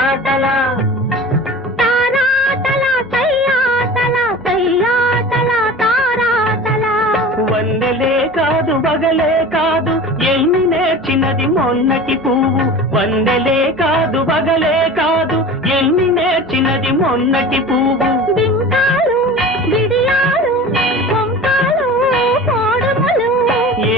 ఆటల తారాటల సయ్యాటల సయ్యాటల తారాటల వన్నెలే కాదు వగలే కాదు ఎన్ని నేర్చినది మొన్నటి పువ్వు వన్నెలే కాదు వగలే కాదు ఎన్ని నేర్చినది మొన్నటి పువ్వు